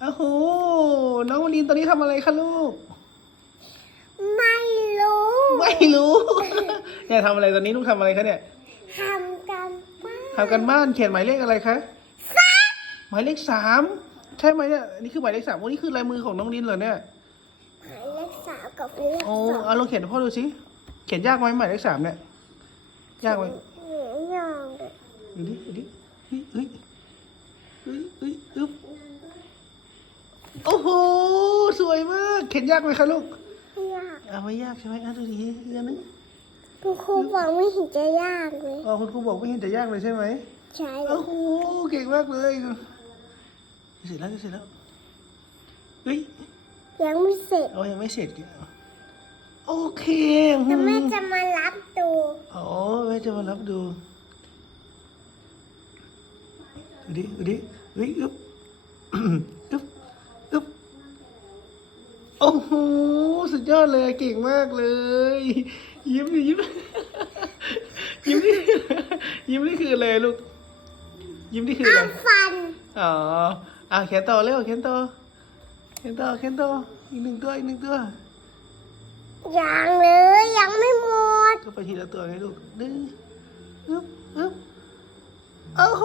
โอ้โห น้องวลินตอนนี้ทำอะไรคะลูก ไม่รู้ ไม่รู้ เนี่ยทำอะไรตอนนี้ลูกทำอะไรคะเนี่ยทำกันบ้านทำกันบ้านเขียนหมายเลขอะไรคะหมายเลขสามใช่ไหมเนี่ยอันนี่คือหมายเลขสามโอ้นี่คือลายมือของน้องลินเหรอเนี่ย หมายเลขสามกับเลขโอ้สองเอาลองเขียนให้พ่อดูสิเขียนยากไหมหมายเลขสามเนี่ยยากไหมหนูยอมเลยดูดิดูดิเฮ้ยเฮ้ยเฮ้ยเฮ้ยอึ๊บโอ้โห ส วยมาก เขียนยากไหมคะลูกไม่ยากเอาไม่ยากใช่ไหมอะดูดิอีกอันนึงคุณครูบอกไม่เห็นจะยากเลยอ๋อคุณครูบอกไม่เห็นจะยากเลยใช่ไหมใช่โอ้โหเก่งมากเลยเสร็จแล้วเสร็จแล้วเฮ้ยยังไม่เสร็จเอายังไม่เสร็จอีกโอเคแต่แม่จะมารับดูอ๋อแม่จะมารับดูดูดิดูดิเฮ้ยอึ๊บอึ๊บอึ๊บโโอ้โหสุดยอดเลยเก่งมากเลย ยิ้มยิ้มยิ้มนี่ยิ้มนี่คืออะไรลูก ยิ้มนี่คืออะไรฟันอ๋ออะเขียนต่อเร็วเขียนต่อเขียนต่อเขียนต่ออีกหนึ่งตัวอีกหนึ่งตัวยังเลยยังไม่หมดก็ไปทีละตัวไงลูกดึงอึ๊บอึ๊บโอ้โห